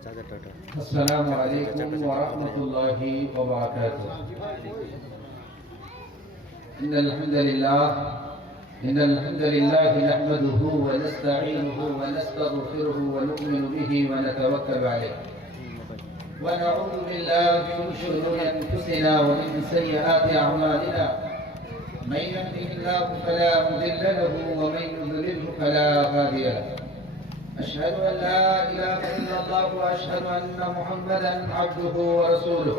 السلام عليكم ورحمة الله وبركاته. إن الحمد لله نحمده ونستعينه ونستغفره ونؤمن به ونتوكل عليه ونعوذ بالله من شرور أنفسنا ومن سيئات أعمالنا. من يهده الله فلا مضل له ومن يضلله فلا هادي له. أشهد أن لا إله إلا الله وأشهد أن محمدا عبده ورسوله.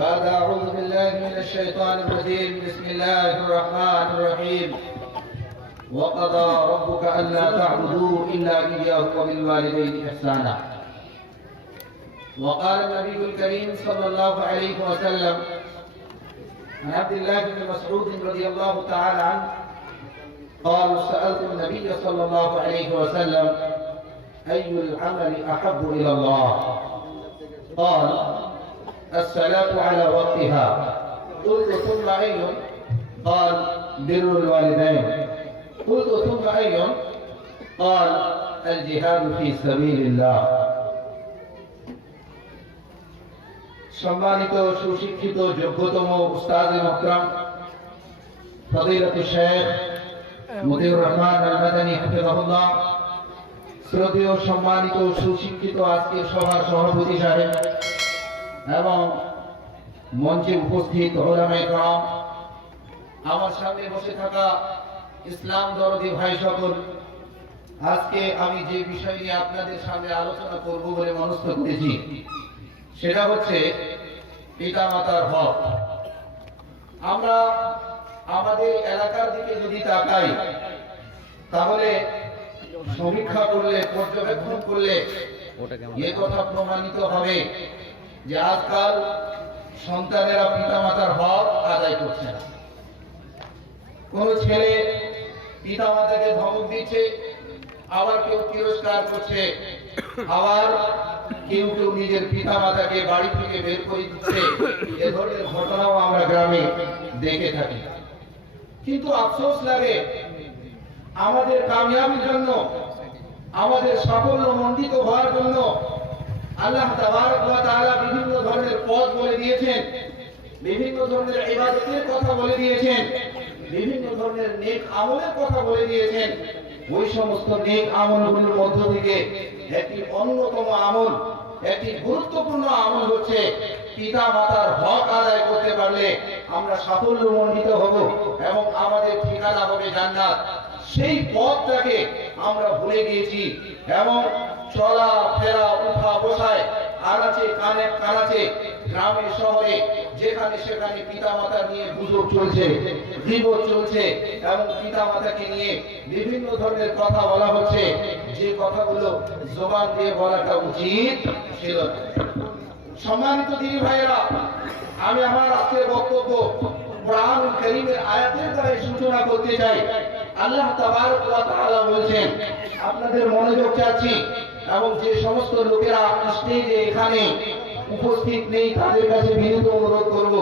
بعد أعوذ بالله من الشيطان الرجيم. بسم الله الرحمن الرحيم. وقضى ربك ألا تعبدوا إلا إياه وبالوالدين إحسانا. وقال النبي الكريم صلى الله عليه وسلم عن عبد الله بن مسعود رضي الله تعالى عنه قال: سألت النبي صلى الله عليه وسلم: أي العمل أحب إلى الله؟ قال: الصلاة على وقتها. قلت: ثم أي؟ قال: بر الوالدين. قلت: ثم أي؟ قال: الجهاد في سبيل الله. সম্মানিত সুশিক্ষিত যোগ্যতম উস্তাদ মুহতারাম ফজিলাতুল শেখ মতিউর রহমান আল মাদানী হাফিজাহুল্লাহ, শ্রদ্ধেয় সম্মানিত সুশিক্ষিত আজকের সভার সভাপতি সাহেব এবং মঞ্চে উপস্থিত উলামায়ে কেরাম, আমার সামনে বসে থাকা ইসলাম দরদি ভাই সকল, আজকে আমি যে বিষয় নিয়ে আপনাদের সামনে আলোচনা করব বলে মনস্থ করেছি সেটা হচ্ছে পিতামাতার হক। আমরা আমাদের এলাকার দিকে যদি তাকাই তাহলে সমীক্ষা করলে, পর্যবেক্ষণ করলে এ কথা প্রমাণিত হবে যে আজকাল সন্তানেরা পিতামাতার হক আদায় করছে না। কোন ছেলে পিতামাতাকে ধমক দিচ্ছে, আবার কেউ তিরস্কার করছে, আবার কেউ কেউ নিজের পিতামাতাকে বাড়ি থেকে বের করে দিচ্ছে। এ ধরনের ঘটনাও আমরা গ্রামে দেখে থাকি। কিন্তু আফসোস লাগে, আমাদের কামিয়াবির জন্য, আমাদের সাফল্য মণ্ডিত হওয়ার জন্য আল্লাহ তাবারক ওয়া তাআলা বিভিন্ন ধরনের পথ বলে দিয়েছেন, বিভিন্ন ধরনের ইবাদতের কথা বলে দিয়েছেন, বিভিন্ন ধরনের নেক আমলের কথা বলে দিয়েছেন। ওই সমস্ত নেক আমলগুলোর মধ্য থেকে একটি অন্যতম আমল, একটি গুরুত্বপূর্ণ আমল হচ্ছে পিতা মাতার হক আদায় করতে পারলে আমরা সাফল্যমণ্ডিত হব এবং আমাদের ঠিকানা হবে জান্নাত। সেই পথটাকে আমরা ভুলে গিয়েছি এবং চলা ফেরা, উঠা বসায়, আনাচে কানাচে, গ্রামে শহরে যেখানে সেখানে পিতামাতা নিয়ে গুজব চলছে, গীবত চলছে এবং পিতামাতাকে নিয়ে বিভিন্ন ধরনের কথা বলা হচ্ছে, যে কথাগুলো জবান দিয়ে বলাটা উচিত ছিল না। সম্মানিত দিনী ভাইয়েরা, আমি আমার আজকের বক্তব্য কোরআনুল কারীমের আয়াতের দ্বারা সূচনা করতে চাই। আল্লাহ তাবারক ওয়া তাআলা বলেন, আপনাদের মনোযোগ চাচ্ছি এবং যে সমস্ত লোকেরা স্টেজে এখানে উপস্থিত নেই তাদের কাছে বিনীত অনুরোধ করব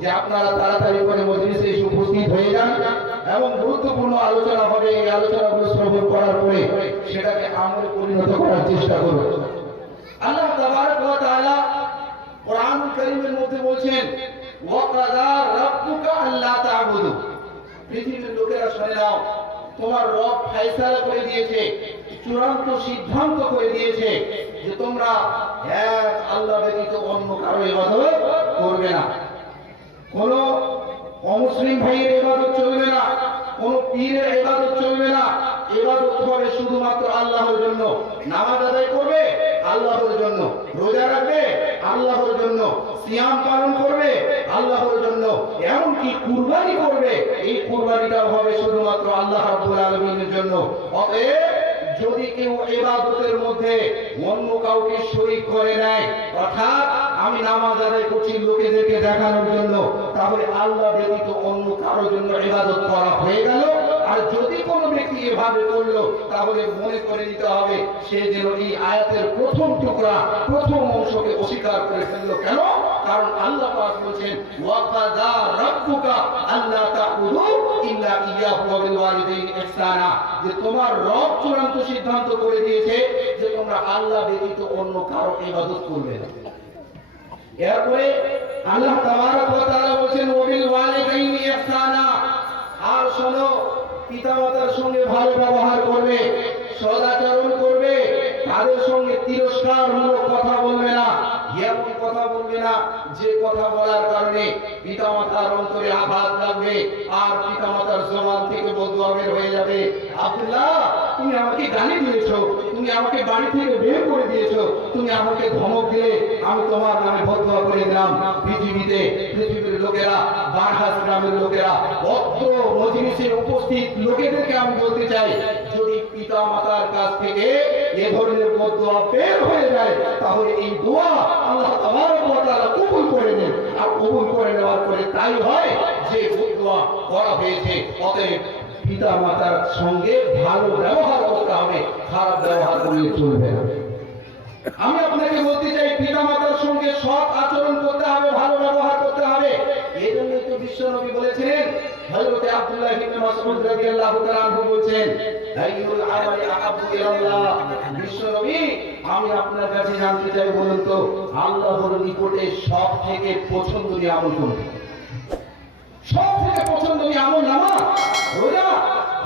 যে আপনারা তাড়াতাড়ি করে মজলিসে এসে উপস্থিত হয়ে যান এবং গুরুত্বপূর্ণ আলোচনা হবে। এই আলোচনাগুলো শ্রবণ করার পরে সেটাকে আমলে পরিণত করার চেষ্টা করব। আল্লাহ তাবারক ওয়া তাআলা কোরআনুল কারীমের মধ্যে বলেন, ওয়া কাযা রাব্বুকা আল্লা তা'বুদু। পৃথিবীর লোকেরা শুনে নাও, তোমার রব ফয়সালা করে দিয়েছে, চূড়ান্ত সিদ্ধান্ত করে দিয়েছে যে তোমরা এক আল্লাহ ব্যতীত অন্য কারো ইবাদত করবে না। কোন অমুসলিম ভাইয়ের ইবাদত চলবে না, কোন পীরের ইবাদত চলবে না। ইবাদত হবে শুধুমাত্র আল্লাহর জন্য। নামাজ আদায় করবে আল্লাহর জন্য, রোজা রাখবে আল্লাহর জন্য, সিয়াম পালন করবে আল্লাহর জন্য, এমনকি কুরবানি করবে, এই কুরবানিটাও হবে শুধুমাত্র আল্লাহ রাব্বুল আলামিনের জন্য। অতএব যদি কেউ ইবাদতের মধ্যে অন্য কাউকে শরীক করে নেয়, অর্থাৎ আমি নামাজ আদায় করছি লোকেদেরকে দেখানোর জন্য, তাহলে আল্লাহ ব্যতীত অন্য কারোর জন্য ইবাদত করা হয়ে গেল। আর যদি কোনো ব্যক্তি এভাবে করলো তাহলে মনে করে নিতে হবে সে যেন এই আয়াতের প্রথম টুকরা, প্রথম অংশকে অস্বীকার করে ফেললো। কেন? কারণ আল্লাহ পাক বলেছেন ওয়া কাযা রাব্বুকা আল্লা তা'বুদু ইল্লা ইয়াহু ওয়া বিল ওয়ালিদাইনি ইহসানা, যে তোমার রব চূড়ান্ত সিদ্ধান্ত করে দিয়েছে যে তোমরা আল্লাহ ব্যতীত অন্য কারো ইবাদত করবে না। এরপরে আল্লাহ তাবারক ওয়া তাআলা বলেছেন ওয়া বিল ওয়ালিদাইনি ইহসানা, আর শোনো পিতামাতার সঙ্গে ভালো ব্যবহার করবে, সদাচরণ করবে, তাদের সঙ্গে তিরস্কারমূলক কথা বলবে না, এমন কথা বলবে না যে কথা বলার কারণে পিতামাতার অন্তরে আঘাত লাগবে আর পিতামাতার জবান থেকে বদুয়া বের হয়ে যাবে। আব্দুল্লাহ, তুমি আমাকে গালি দিয়েছো, তুমি আমাকে বাড়ি থেকে বের করে দিয়েছো, তুমি আমাকে ধমক দিলে আমি তোমার নামে বদুয়া করে দিলাম। পৃথিবীর লোকেরা, বারহাস গ্রামের লোকেরা, অত্র মজলিসে উপস্থিত লোকেদেরকে আমি বলতে চাই, যদি পিতা মাতার কাছ থেকে এ ধরনের বদদোয়া বের হয়ে যায় তাহলে এই দোয়া আল্লাহ তাবারক ওয়া তাআলা কবুল করে নেন। আর কবুল করে নেওয়ার পরে তাই হয় যে বদদোয়া করা হয়েছে। অতএব পিতা মাতার সঙ্গে ভালো ব্যবহার করতে হবে, খারাপ ব্যবহার করলে চলবে না। আমি আপনাকে বলতে চাই পিতা মাতার সঙ্গে সৎ আচরণ করতে হবে, ভালো ব্যবহার করতে হবে। এই জন্যই তো বিশ্বনবী বলেছিলেন, হযরত আব্দুল্লাহ ইবনে মাসউদ রাদিয়াল্লাহু তাআলা আনহু বলেছেন, আইয়ুল আমালি আহাব্বু ইলাল্লাহ। বিশ্বনবী, আমি আপনার কাছে জানতে চাই, বলুন তো আল্লাহর নিকটে সবথেকে পছন্দনীয় আমল কোনটি? সবথেকে পছন্দনীয় আমল নামাজ, রোজা,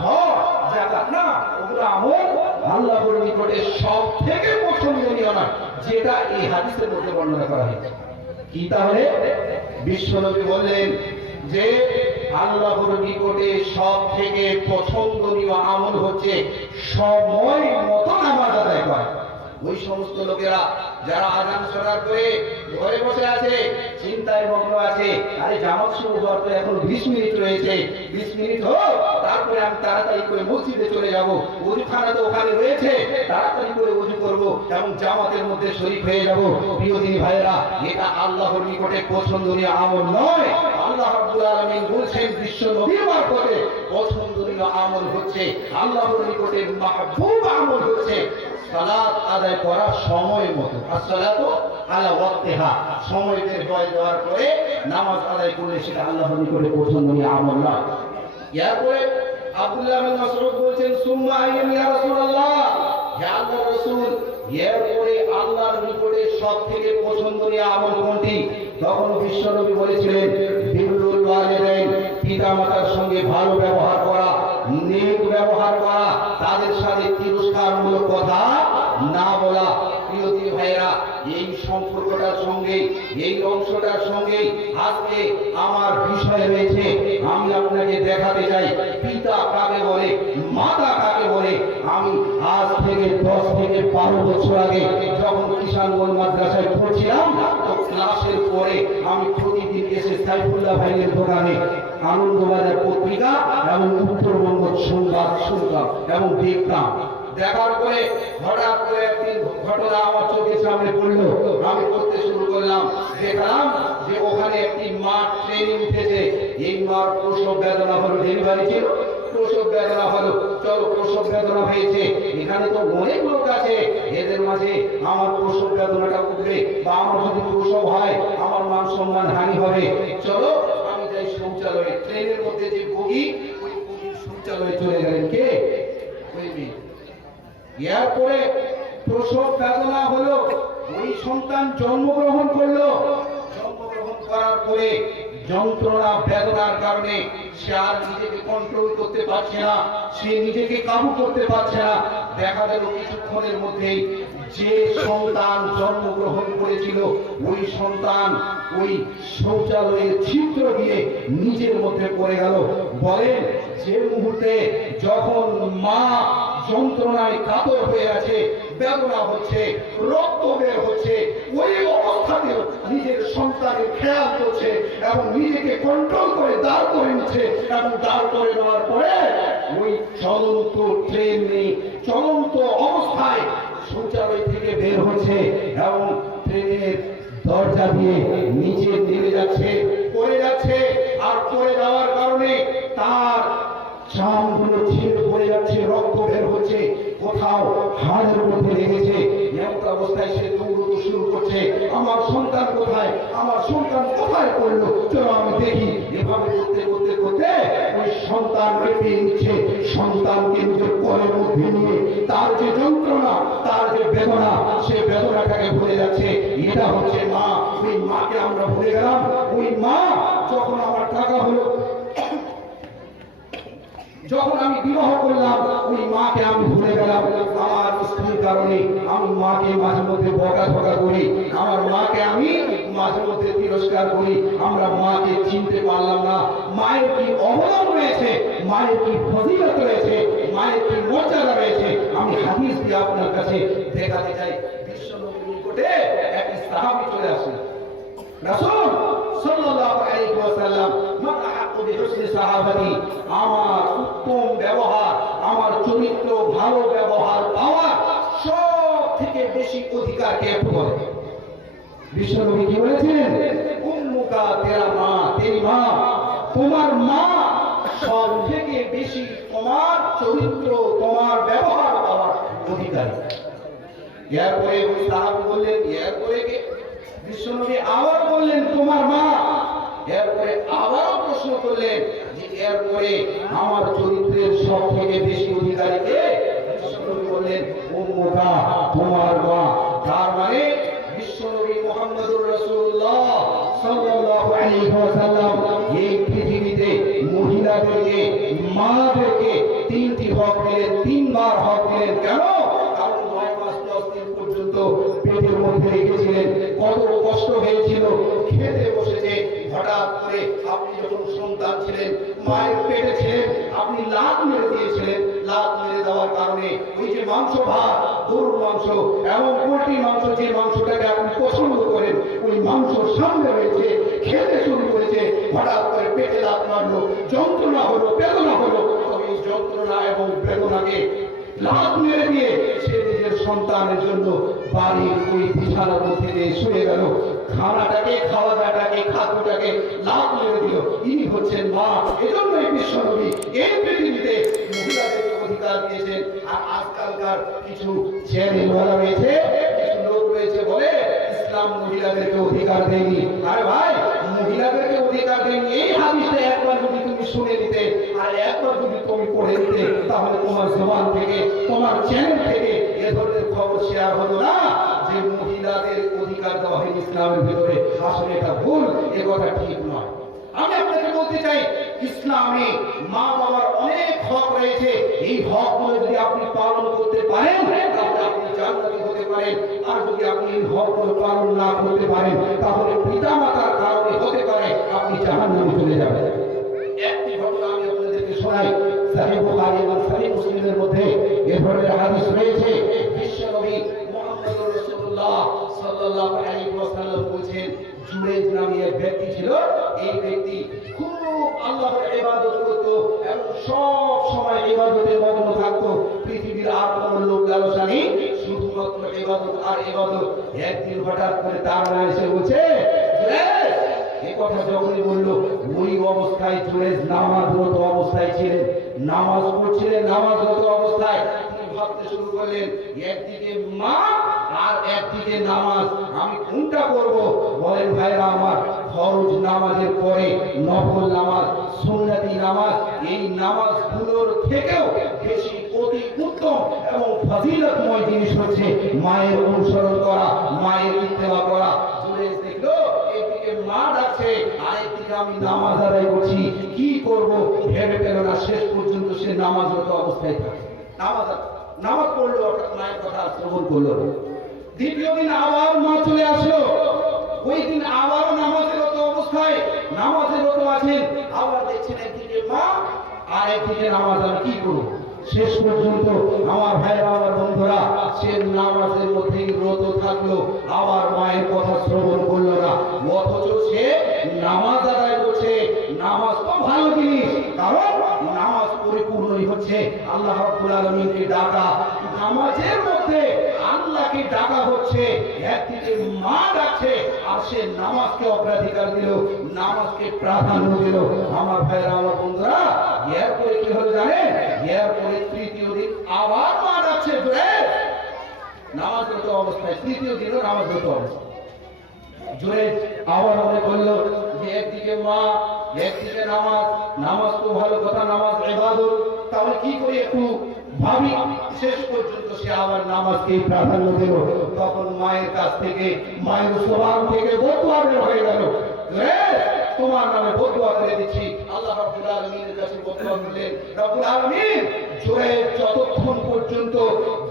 হজ, যাকাত না, ওগুলো আমল আল্লাহর নিকটে সবথেকে পছন্দনীয় না, যেটা এই হাদিসের মধ্যে বর্ণনা করা হয়েছে। কি তাহলে? বিশ্বনবী বললেন যে আল্লাহর নিকটে সবথেকে পছন্দনীয় আমল হচ্ছে সময় মতো নামাজ আদায় করা। ওই সমস্ত লোকেরা যারা আযান শোনার পরে ঘরে বসে আছে, চিন্তায় মগ্ন আছে, আরে জামাত শুরু হওয়ার তো এখন 20 মিনিট রয়েছে, 20 মিনিট হোক, তারপরে আমি তাড়াতাড়ি করে মসজিদে চলে যাব, ওযুখানা তো ওখানে রয়েছে, তাড়াতাড়ি করে ওযু করব এবং জামাতের মধ্যে শরীক হয়ে যাব। প্রিয় দিনী ভাইরা, এটা আল্লাহর নিকটে পছন্দনীয় আমল নয়। আল্লাহ রাব্বুল আলামিন বলেছেন বিশ্ব নবীর মারফতে পছন্দনীয় আমল হচ্ছে, আল্লাহর নিকটে মাহবুব আমল হচ্ছে সালাত আদায় করা সময় মতো। আসসালাতু আলা ওয়াক্তিহা, সময় বের হয়ে যাওয়ার পরে নামাজ আদায় করলে সেটা আল্লাহর নিকটে পছন্দনীয় আমল নয়। এরপরে আব্দুল্লাহ ইবনে মাসউদ বলেছেন, সুম্মা আইয়ান ইয়া রাসূলুল্লাহ, হে আল্লাহর রাসূল, এরপরে আল্লাহর নিকটে সবথেকে পছন্দনীয় আমল কোনটি? তখন বিশ্বনবী বলেছিলেন, বিরুল ওয়ালিদাইন, পিতামাতার সঙ্গে ভালো ব্যবহার করা, নেক ব্যবহার করা, তাদের সাথে তিরস্কারমূলক কথা না বলা। প্রিয় দিনী ভাইরা, এই সম্পর্কটার সঙ্গে, এই অংশটার সঙ্গে আজকে আমার বিষয় রয়েছে। আমি আপনাকে দেখাতে চাই পিতা কাকে বলে, মাতা কাকে বলে। আমি আজ থেকে 10 থেকে 12 বছর আগে যখন কিষানগঞ্জ মাদ্রাসায় পড়ছিলাম, তো ক্লাসের পরে আমি প্রতিদিন এসে সাইফুল্লাহ ভাইয়ের দোকানে আনন্দবাজার পত্রিকা এবং উত্তরবঙ্গ সংবাদ শুনতাম এবং দেখতাম। দেখার পরে হঠাৎ করে একদিন ঘটনা আমার চোখের সামনে পড়লো, আমি পড়তে শুরু করলাম, দেখলাম যে ওখানে একটি মা ট্রেনে উঠেছে। এই মার প্রসব বেদনা হলো, ডেলিভারি ছিল, প্রসব বেদনা হলো, চলো প্রসব বেদনা হয়েছে, এখানে তো অনেক লোক আছে, এদের মাঝে আমার প্রসব বেদনাটা উঠবে বা আমার যদি প্রসব হয় আমার মান সম্মান হানি হবে, চলো আমি যাই শৌচালয়ে। ট্রেনের মধ্যে যে বগি, ওই বগির শৌচালয়ে চলে গেলেন কে? ওই মেয়ে। এরপরে প্রসব বেদনা হলো, ওই সন্তান জন্মগ্রহণ করলো। জন্মগ্রহণ করার পরে যন্ত্রণা বেদনার কারণে সে আর নিজেকে কন্ট্রোল করতে পারছে না, সে নিজেকে কাবু করতে পারছে না। দেখা গেল কিছুক্ষণের মধ্যেই যে সন্তান জন্মগ্রহণ করেছিল ওই সন্তান ওই শৌচালয়ের ছিদ্র দিয়ে নিজের মধ্যে পড়ে গেল। বলেন, যে মুহূর্তে যখন মা যন্ত্রণায় কাতর হয়ে আছে, বেদনা হচ্ছে, রক্ত বের হচ্ছে, ওই অবস্থাতেও নিজের সন্তানের খেয়াল করছে এবং নিজেকে কন্ট্রোল করে দাঁড় করে নিচ্ছে এবং দাঁড় করে নেওয়ার পরে ওই চলন্ত ট্রেনে চলন্ত অবস্থায় শৌচালয় থেকে বের হচ্ছে এবং ট্রেনের দরজা দিয়ে নিচে নেমে যাচ্ছে, পড়ে যাচ্ছে। আর পড়ে যাওয়ার কারণে তার চামগুলো ছিঁড়ে পড়ে যাচ্ছে, রক্ত বের হচ্ছে, কোথাও হাড়ের মধ্যে লেগেছে, এমন অবস্থায় সে দৌড়তে শুরু করছে, আমার সন্তান কোথায়, আমার সন্তান কোথায় পড়লো, চলো আমি দেখি। এভাবে করতে করতে করতে ওই সন্তানকে পেয়ে নিচ্ছে। সন্তানকে নিজের কোলের মধ্যে নিয়ে তার যে যন্ত্রণা, তার যে বেদনা, সে বেদনাটাকে ভুলে যাচ্ছে। এটা হচ্ছে মা। ওই মাকে আমরা ভুলে গেলাম। ওই মা যখন আমার টাকা হলো, যখন আমি বিবাহ করলাম, ওই মাকে আমি ভুলে গেলাম। আমার স্ত্রীর কারণে আমি মাকে মাঝে মধ্যে বকাঝকা করি, আমার মাকে আমি মাঝে মধ্যে তিরস্কার করি। আমরা মাকে চিনতে পারলাম না। মায়ের কি অবদান রয়েছে, মায়ের কি ফজিলত রয়েছে, মায়ের কি মর্যাদা রয়েছে, আমি হাদিস দিয়ে আপনার কাছে দেখাতে চাই। বিশ্বনবীর নিকটে এক সাহাবী চলে আসে। রাসূল সাল্লাল্লাহু আলাইহি ওয়াসাল্লাম, মান আহাক্কু বিহুসনি সাহাবাতি, আমার উত্তম ব্যবহার, আমার চরিত্র ভালো ব্যবহার পাওয়ার সব থেকে বেশি অধিকার কে বলে? বিশ্বনবী কি বলেছেন? উম্মুকা, তেরা মা, তেরি মা, তোমার মা সব থেকে বেশি তোমার চরিত্র, তোমার ব্যবহার পাওয়ার অধিকারী। এরপরে ওই সাহাবী বললেন, এরপরে কে? বিশ্বনবী আবার বললেন, তোমার মা। এরপরে আবারও প্রশ্ন করলেন যে এরপরে আমার চরিত্রের সব থেকে বেশি অধিকারী কে? বিশ্বনবী বললেন, উম্মুকা, তোমার মা। তার মানে বিশ্বনবী মুহাম্মদুর রাসূলুল্লাহ সাল্লাল্লাহু আলাইহি ওয়াসাল্লাম এই পৃথিবীতে মহিলাদেরকে, মাদেরকে তিনটি হক দিলেন, তিনবার হক দিলেন। কেন? কারণ 9 মাস 10 দিন পর্যন্ত পেটের মধ্যে রেখেছিলেন, কত কষ্ট হয়েছিল, খেতে বসেছে, হঠাৎ করে আপনি যখন সন্তান ছিলেন, মায়ের পেটে ছিলেন, আপনি লাত মেরে দিয়েছিলেন। লাত মেরে দেওয়ার কারণে ওই যে মাংস ভাত, গরুর মাংস এবং পোল্ট্রির মাংস, যে মাংসটাকে আপনি পছন্দ করেন, ওই মাংস সামনে রয়েছে, খেতে শুরু করেছে, হঠাৎ করে পেটে লাত মারলো, যন্ত্রণা হলো, বেদনা হলো। তবে এই যন্ত্রণা এবং বেদনাকে লাত মেরে দিয়ে সে নিজের সন্তানের জন্য বাড়ির ওই বিছানার মধ্যে দিয়ে শুয়ে গেল। খানাটাকে, খাওয়া দাওয়াটাকে, খাদ্যটাকে লাত মেরে দিল। ইনি হচ্ছেন মা। এজন্যই বিশ্বনবী এই পৃথিবীতে মহিলাদেরকে অধিকার দিয়েছেন। আর আজকালকার কিছু ছেলেমেয়েরা রয়েছে, কিছু লোক রয়েছে বলে ইসলাম মহিলাদেরকে অধিকার দেয়নি। আরে ভাই, মহিলাদেরকে অধিকার দেয়নি এই হাদিসটা একবার যদি তুমি শুনে নিতে আর একবার যদি তুমি পড়ে নিতে, তাহলে তোমার জবান থেকে, তোমার চ্যানেল থেকে এ ধরনের খবর শেয়ার হতো না যে মহিলাদের অধিকার দেওয়া হয় ইসলামের ভিতরে। আসলে এটা ভুল, এ কথা ঠিক নয়। আমি আপনাকে বলতে চাই, ইসলামে মা বাবার অনেক হক রয়েছে। এই হকগুলো যদি আপনি পালন করতে পারেন, তাহলে আপনি জান্নাতি হতে পারেন। আর যদি আপনি এই হকগুলো পালন না করতে পারেন, তাহলে পিতামাতার কারণে হতে পারে আপনি জাহান্নামে চলে যাবেন। একটি ঘটনা আমি আপনাদেরকে শোনাই। সহিহ বুখারী এবং সহিহ মুসলিমের মধ্যে এ ধরনের হাদিস রয়েছে। বিশ্বনবী মুহাম্মদুর রাসূলুল্লাহ সাল্লাল্লাহু আলাইহি ওয়াসাল্লাম বলেছেন, জুরেজ নামে এক ব্যক্তি ছিল। এই ব্যক্তি খুব আল্লাহর ইবাদত করত এবং সব সময় ইবাদতে মগ্ন থাকত। পৃথিবীর আর কোনো লোক লালসা নেই, শুধুমাত্র ইবাদত আর ইবাদত। একদিন হঠাৎ করে তার না এসে বলছে, এই কথা যখনই বললো, ওই অবস্থায় জুরেজ নামাজরত অবস্থায় ছিলেন, নামাজ পড়ছিলেন। নামাজরত অবস্থায় তিনি ভাবতে শুরু করলেন, একদিকে মা আর একদিকে নামাজ, আমি কোনটা করব? বলেন ভাইরা আমার, ফরজ নামাজের পরে নফল নামাজ, সুন্নতি নামাজ, এই নামাজগুলোর থেকেও বেশি অতি উত্তম এবং ফজিলতময় জিনিস হচ্ছে মায়ের অনুসরণ করা, মায়ের ইত্তেবা করা। জুরেজ দেখলো একদিকে মা ডাকছে, আরেকদিকে আমি নামাজ আদায় করছি, কি করব ভেবে পেল না। শেষ পর্যন্ত সে নামাজরত অবস্থায় থাকে। নামাজ পড়লো, মায়ের কথা শ্রবণ করলো। দ্বিতীয় দিন আবার মা চলে আসলো। ওই দিন আবারও নামাজরত অবস্থায়, নামাজরত আছেন, আবার দেখছেন একদিকে মা আর একদিকে নামাজ। আমি কি করবো? শেষ পর্যন্ত আমার ভাইরা, আমার বন্ধুরা, সে নামাজের মধ্যেই রত থাকলো, আবার মায়ের কথা শ্রবণ করলো না। অথচ সে নামাজ আদায় করছে। নামাজ তো ভালো জিনিস, কারণ নামাজ পরিপূর্ণই হচ্ছে আল্লাহ রাব্বুল আলামিনকে ডাকা। নামাজের মধ্যে আল্লাহকে ডাকা হচ্ছে, একদিকে মা ডাকছে আর সে নামাজকে অগ্রাধিকার দিল, নামাজকে প্রাধান্য দিল। আমার ভাইরা, আমার বন্ধুরা, এরপরে কি হলো জানেন? এরপরে তৃতীয় দিন আবার মা ডাকছে, নামাজরত অবস্থায়, তৃতীয় দিনও নামাজরত অবস্থায়। জোরে আবার মনে করলো যে একদিকে মা, একদিকে নামাজ, নামাজ তো ভালো কথা, নামাজ ইবাদত, তাহলে কি করি একটু ভাবি। শেষ পর্যন্ত সে আবার নামাজকে প্রাধান্য দিল। তখন মায়ের কাছ থেকে, মায়ের জবান থেকে বদুয়া বের হয়ে গেল, তোমার নামে বদুয়া করে দিচ্ছি। আল্লাহ রাব্বুল আলামিনের কাছে বদুয়া করলেন, রব্বুল আলামিন জোরে যতক্ষণ পর্যন্ত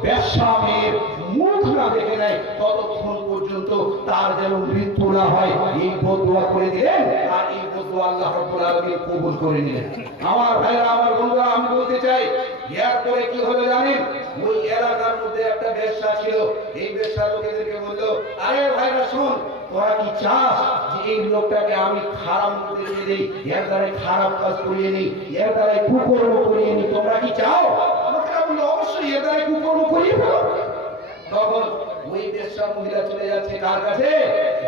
বেশ্যা মেয়ের মুখ না দেখে নেয় ততক্ষণ পর্যন্ত তার যেন মৃত্যু না হয়, এই বদুয়া করে দিলেন। আর এই বদুয়া আল্লাহ রাব্বুল আলামিন কবুল করে নিলেন। আমার ভাইরা, আমার বন্ধুরা, আমি বলতে চাই, এরপরে কি হলো জানেন? ওই এলাকার মধ্যে একটা বেশ্যা ছিল। এই বেশ্যা লোকেদেরকে বললো, আরে ভাইরা শোন, তোরা কি চাস যে এই লোকটাকে আমি খারাপ মধ্যে দিয়ে দিই, এর দ্বারা খারাপ কাজ করিয়ে নিই, এর দ্বারা কুকর্ম করিয়ে নিই, তোমরা কি চাও? লোকেরা বললো, অবশ্যই এর দ্বারা কুকর্ম করিয়ে ফেলো। তখন ওই বেশ্যা মহিলা চলে যাচ্ছে কার কাছে?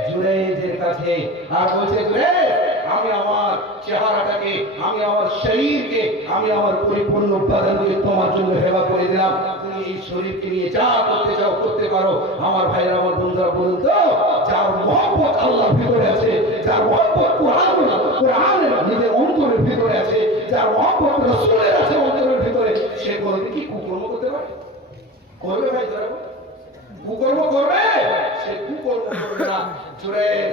জুরাইজের কাছে, আর বলছে, জুরাইজ, আমি আমার চেহারাটাকে, আমি আমার শরীরকে, আমি আমার পরিপূর্ণ উপাদানকে তোমার জন্য হেবা করে দিলাম, তুমি এই শরীরকে নিয়ে যা করতে চাও করতে পারো। আমার ভাইরা, আমার বন্ধুরা, বলুন তো, যার মহব্বত আল্লাহর ভিতরে আছে, যার মহব্বত কোরআনের নিজের অন্তরের ভিতরে আছে, যার মহব্বত রাসূলের আছে অন্তরের ভিতরে, সে কোনদিন কি কুকর্ম করতে পারে? করবে ভাই? কুকর্ম করবে? সে কুকর্ম করবে না। জুরাইজ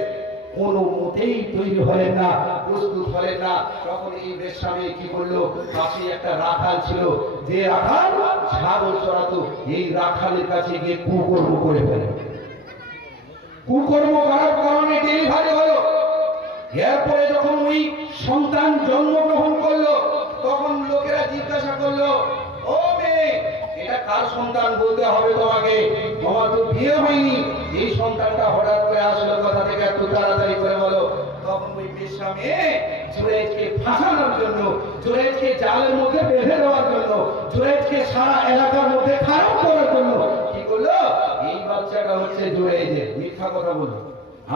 কোনো মতেই তৈরি হলেন না, প্রস্তুত হলেন না। তখন এই বেশ্যামে কি করলো? পাশে একটা রাখাল ছিল, যে রাখাল ছাগল চড়াতো, এই রাখালের কাছে গিয়ে কুকর্ম করে ফেলে। কুকর্ম করার কারণে ডেলিভারি হলো। এরপরে যখন ওই সন্তান জন্মগ্রহণ করলো, তখন লোকেরা জিজ্ঞাসা করলো, ও মেয়ে, এটা কার সন্তান বলতে হবে তোমাকে, তোমার তো বিয়ে হয়নি, এই সন্তানটা হঠাৎ করে আসলো কোথা থেকে, এত তাড়াতাড়ি করে বলো। তখন ওই বেশ্যা মেয়ে জুরাইজকে ফাঁসানোর জন্য, জুরাইজকে জালের মধ্যে বেঁধে দেওয়ার জন্য, জুরাইজকে সারা এলাকার মধ্যে খারাপ করার জন্য কি করলো? এই বাচ্চাটা হচ্ছে জুরাইজের। মিথ্যা কথা বললো।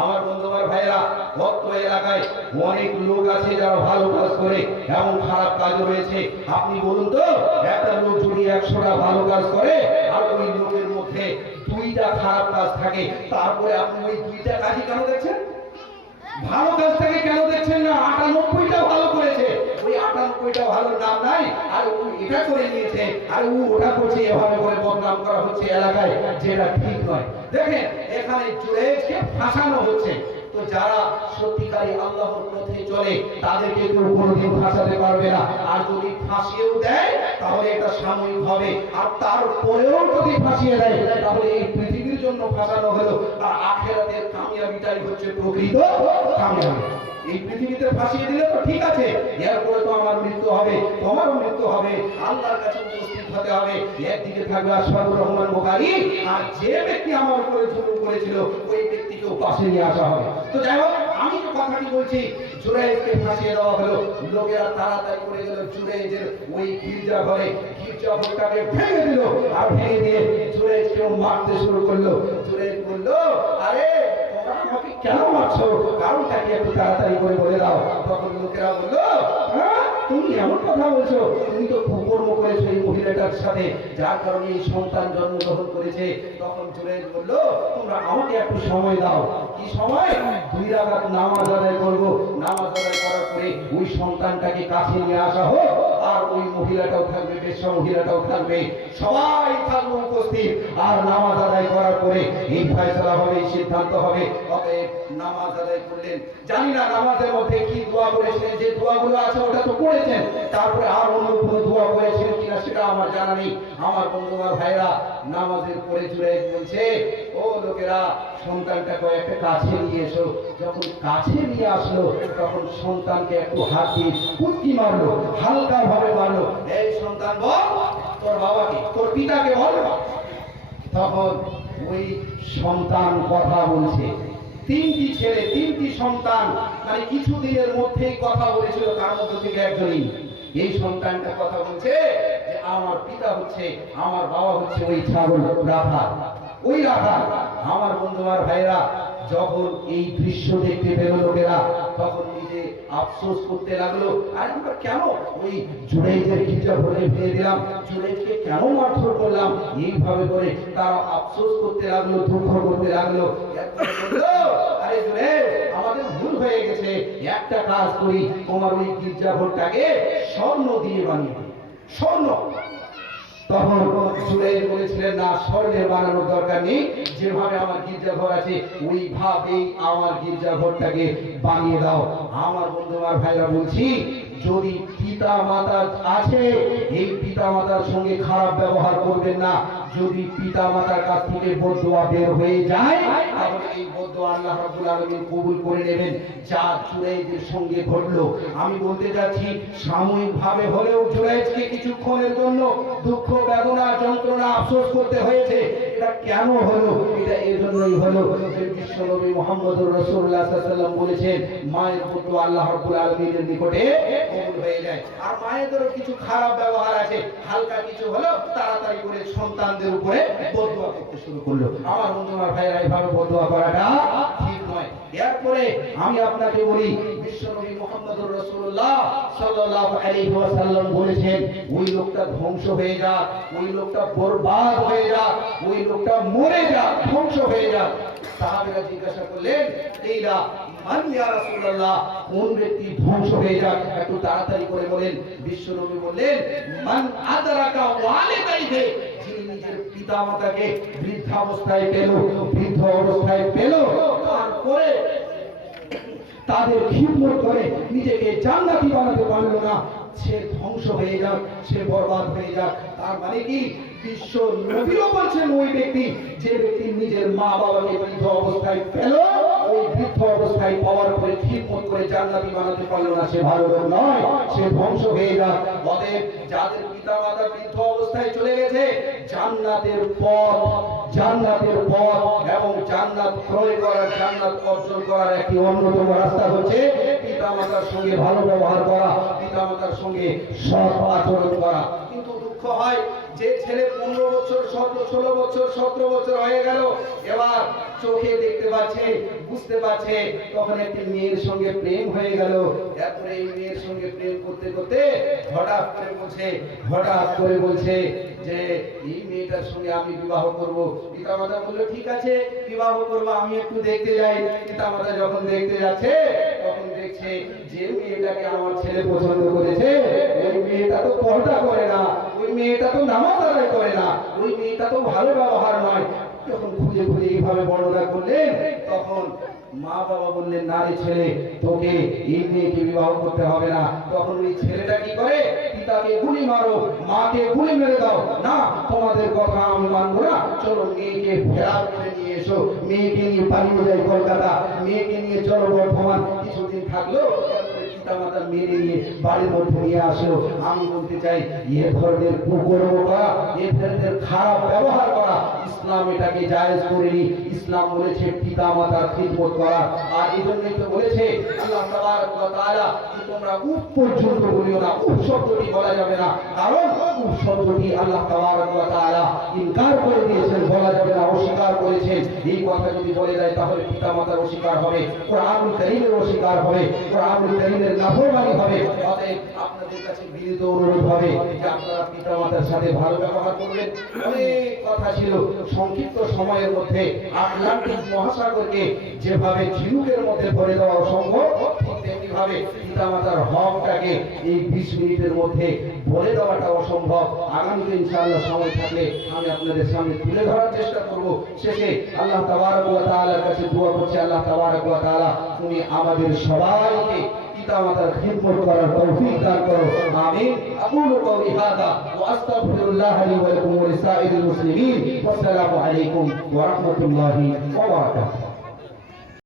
আমার বন্ধু, আমার ভাইরা, অত্র এলাকায় অনেক লোক আছে যারা ভালো কাজ করে, এমন খারাপ কাজ রয়েছে। আপনি বলুন তো, একটা লোক যদি 100টা ভালো কাজ করে আর ওই লোকের মধ্যে 2টা খারাপ কাজ থাকে, তারপরে আপনি ওই 2টা কাজই কেন দেখছেন? ভালো কাজটাকে কেন দেখছেন না? 98টা ভালো করেছে, ওই 98টা ভালো নাম নাই, আর ও এটা করে নিয়েছে, আর ও ওটা করছে, এভাবে করে বদনাম করা হচ্ছে এলাকায়, যেটা ঠিক নয়। দেখেন, এখানে জুরাইজকে ফাঁসানো হচ্ছে। তো যারা সত্যিকারী আল্লাহর পথে চলে, তাদেরকে কেউ কোনোদিন ফাঁসাতে পারবে না। আর যদি ফাঁসিয়েও দেয় তাহলে এটা সাময়িক হবে, আর তারপরেও যদি ফাঁসিয়ে দেয় তাহলে এই পৃথিবীর জন্য ফাঁসানো হলো, আর আখিরাতের কামিয়াবিটাই হচ্ছে প্রকৃত কামিয়াবি। এই পৃথিবীতে ফাঁসিয়ে দিলে তো ঠিক আছে, এরপরে তো আমার মৃত্যু হবে, তোমারও মৃত্যু হবে, আল্লাহর কাছে উপস্থিত হতে হবে। একদিকে থাকবে আসফাকুর রহমান বুখারী, আর যে ব্যক্তি আমার উপরে জুলুম করেছিল ওই ব্যক্তিকেও পাশে নিয়ে আসা হবে। তো যাই হোক, আমি যে কথাটি বলছি, জুরাইজকে ফাঁসিয়ে দেওয়া হলো। লোকেরা তাড়াতাড়ি করে গেল জুরাইজের ওই গির্জা ঘরে, গির্জা ঘরটাকে ভেঙে দিল, আর ভেঙে দিয়ে জুরাইজকেও মারতে শুরু করলো। জুরাইজ বলল, আরে আমাকে কেন মারছো, কারণটা কি একটু তাড়াতাড়ি করে বলে দাও। তখন লোকেরা বলল, তুমি এমন কথা বলছো, তুমি তো কুকর্ম করেছো এই মহিলাটার সাথে, যার কারণে এই সন্তান জন্মগ্রহণ করেছে। তখন জুরাইজ বলল, তোমরা আমাকে একটু সময় দাও। কি সময়? 2 রাকাত নামাজ আদায় করবো, নামাজ আদায় করার পরে ওই সন্তানটাকে কাছে নিয়ে আসা হোক, আর ওই মহিলাটাও থাকবে, বেশ্যা মহিলাটাও থাকবে, সবাই থাকবে উপস্থিত, আর নামাজ আদায় করার পরে এই ফয়সালা হবে, এই সিদ্ধান্ত হবে। অতএব নামাজ আদায় করলেন। জানি না নামাজের মধ্যে কি দোয়া করেছিলেন, যে দোয়াগুলো আছে ওটা তো করেছেন, তারপরে আর অন্য কোনো দোয়া করেছিলেন কিনা সেটা আমার জানা নেই। আমার বন্ধু, আমার ভাইরা, নামাজের পরে জুরাইজ বলছে, ও লোকেরা, সন্তানটাকে একটা কাছে নিয়ে এসো। যখন কাছে নিয়ে আসলো, তখন সন্তানকে একটু হাত দিয়ে কুটকি মারলো, হালকা ভাবে মারলো। এই সন্তান, বল তোর বাবাকে, তোর পিতাকে বল। তখন ওই সন্তান কথা বলছে। 3টি ছেলে, 3টি সন্তান, মানে কিছুদিনের মধ্যেই কথা বলেছিল, তার মধ্যে থেকে একজনই এই সন্তানটা কথা বলছে যে আমার পিতা হচ্ছে, আমার বাবা হচ্ছে ওই ছাগল রাখাল, ওই রাখাল। আমার বন্ধু, আমার ভাইরা, যখন এই দৃশ্য দেখতে পেল লোকেরা, তখন নিজে আফসোস করতে লাগলো, আর আমরা কেন ওই জুনাইদের গির্জা ঘরে ফেলে দিলাম, জুনাইদকে কেন মারধর করলাম, এইভাবে করে তারা আফসোস করতে লাগলো, দুঃখ করতে লাগলো। আরে জুনাইদ, আমাদের ভুল হয়ে গেছে, একটা কাজ করি, তোমার ওই গির্জা ঘরটাকে স্বর্ণ দিয়ে বানিয়ে দিই, স্বর্ণ। তখন জুনাইদ বলেছিলেন, না, স্বর্ণের বানানোর দরকার নেই, যেভাবে আমার গির্জা ঘর আছে ওইভাবেই আমার গির্জা ঘরটাকে বানিয়ে দাও। আমার বন্ধু আর ভাইরা বলছি, যদি পিতা মাতা আছে, এই পিতা মাতার সঙ্গে খারাপ ব্যবহার করবেন না। যদি পিতা মাতার কাছ থেকে বদদোয়া বের হয়ে যায়, তাহলে এই বদদোয়া আল্লাহ রাব্বুল আলামিন কবুল করে নেবেন। যা জুনাইদের সঙ্গে ঘটলো, আমি বলতে যাচ্ছি, সাময়িকভাবে হলেও জুনাইদকে কিছুক্ষণের জন্য দুঃখ, বেদনা, যন্ত্রণা, আফসোস করতে হয়েছে। এটা কেন হলো? এটা এজন্যই হলো যে বিশ্বনবী মুহাম্মদুর রাসূলুল্লাহ সাল্লাল্লাহু আলাইহি ওয়াসাল্লাম বলেছেন, মায়ের বদদোয়া আল্লাহ রাব্বুল আলামিনের নিকটে কবুল হয়ে যায়। আর মায়েদেরও কিছু খারাপ ব্যবহার আছে, হালকা কিছু হলো তাড়াতাড়ি করে সন্তানদের উপরে বদদোয়া করতে শুরু করলো। আমার বন্ধু আমার ভাইরা, এইভাবে বদদোয়া করাটা ঠিক নয়। এরপরে আমি আপনাকে বলি, বিশ্বনবী মুহাম্মদুর রাসূলুল্লাহ সাল্লাল্লাহু আলাইহি ওয়াসাল্লাম বলেছেন, ওই লোকটা ধ্বংস হয়ে যাক, ওই লোকটা বরবাদ হয়ে যাক, ওই লোকটা মরে যাক, ধ্বংস হয়ে যাক। সাহাবীরা জিজ্ঞাসা করলেন, এইলা মান ইয়া রাসূলুল্লাহ, কোন ব্যক্তি ধ্বংস হয়ে যাক, একটু তাড়াতাড়ি করে বলেন। বিশ্বনবী বললেন, মান আদরাকা ওয়ালিদাইহি, যিনি নিজের পিতামাতাকে বৃদ্ধাবস্থায় পেল, বৃদ্ধ অবস্থায় পেল, তারপরে তাদের খিদমত করে নিজেকে জান্নাতি বানাতে পারলো না, সে ধ্বংস হয়ে যাক, সে বরবাদ হয়ে যাক। তার মানে কি, বিশ্ব নবীও বলছেন, ওই ব্যক্তি, যে ব্যক্তি নিজের মা বাবাকে বৃদ্ধ অবস্থায় পেল, ওই বৃদ্ধ অবস্থায় পাওয়ার পরে খিদমত করে জান্নাতি বানাতে পারলো না, সে ভালো লোক নয়, সে ধ্বংস হয়ে যাক। অতএব যাদের পিতা মাতা বৃদ্ধ অবস্থায় চলে গেছে, জান্নাতের পথ এবং জান্নাত ক্রয় করার, জান্নাত অর্জন করার একটি অন্যতম রাস্তা হচ্ছে পিতা মাতার সঙ্গে ভালো ব্যবহার করা, পিতা মাতার সঙ্গে সৎ আচরণ করা। কিন্তু দুঃখ হয়, যে ছেলে 15 বছর, 16 বছর, 17 বছর হয়ে গেল, এবার চোখে দেখতে পাচ্ছে, বুঝতে পারছে, তখন একটি মেয়ের সঙ্গে প্রেম হয়ে গেল। এরপরে এই মেয়ের সঙ্গে প্রেম করতে করতে হঠাৎ করে বলছে যে এই মেয়েটার সঙ্গে আমি বিবাহ করব। পিতামাতা বললো, ঠিক আছে, বিবাহ করবো, আমি একটু দেখতে যাই। পিতামাতা যখন দেখতে যাচ্ছে, তখন দেখছে যে মেয়েটাকে আমার ছেলে পছন্দ করেছে, ওই মেয়েটা তো পর্দা করে না, ওই মেয়েটা তো নামাজ আদায় করে না, ওই মেয়েটা তো ভালো ব্যবহার নয়। যখন খুঁজে এইভাবে বর্ণনা করলেন, তখন মা বাবা বললেন, না রে ছেলে, তোকে এই মেয়েকে বিবাহ করতে হবে না। তখন ওই ছেলেটা কি করে, পিতাকে গুলি মারো, মাকে গুলি মেরে দাও, না, তোমাদের কথা আমি মানবো না, চলো মেয়েকে ফেরার করে নিয়ে এসো, মেয়েকে নিয়ে পালিয়ে যাই কলকাতা, মেয়েকে নিয়ে চলো বর্ধমান। কিছুদিন থাকলো, পিতামাতা মেরে নিয়ে বাড়ির মধ্যে নিয়ে আসলো। আমি বলতে চাই, এ ধরনের কুকর্ম করা, এ ধরনের খারাপ ব্যবহার করা, ইসলাম এটাকে জায়েজ করেনি। ইসলাম বলেছে পিতা মাতার খিদমত করা। আর এই জন্যই তো বলেছে আল্লাহ তাবারক ওয়া তাআলা, তোমরা উফ পর্যন্ত বলিও না, উফ শব্দটি বলা যাবে না, কারণ উফ শব্দটি আল্লাহ তাবারক ওয়া তাআলা ইনকার করে দিয়েছেন, বলা যাবে না, অস্বীকার করেছেন। এই কথা যদি বলে দেয়, তাহলে পিতা মাতার অস্বীকার হবে, কোরআনুল কারীমের অস্বীকার হবে, কোরআনুল কারীমের নাফরমানি হবে। অতএব আপনাদের কাছে বিনীত অনুরোধ হবে যে আপনারা পিতা মাতার সাথে ভালো ব্যবহার করবেন। অনেক কথা ছিল, সংক্ষিপ্ত সময়ের মধ্যে আটলান্টিক মহাসাগরকে যেভাবে ঝিনুকের মধ্যে ভরে দেওয়া অসম্ভব, ঠিক তেমনি ভাবে পিতামাতার হকটাকে এই 20 মিনিটের মধ্যে বলে দেওয়াটা অসম্ভব। আগামীতে ইনশাআল্লাহ সময় থাকলে আমি আপনাদের সামনে তুলে ধরার চেষ্টা করব। শেষে আল্লাহ তাবারক ওয়া তাআলার কাছে দোয়া করছি, আল্লাহ তাবারক ওয়া তাআলা তুমি আমাদের সবাইকে পিতামাতার খিদমত করার তৌফিক দান করো, আমিন। আকুলু কওলি হাযা ওয়া আস্তাগফিরুল্লাহ লি ওয়া লাকুম ওয়া লিসাইরিল মুসলিমিন। ওয়াসসালামু আলাইকুম ওয়া রাহমাতুল্লাহি ওয়া বারাকাতুহু।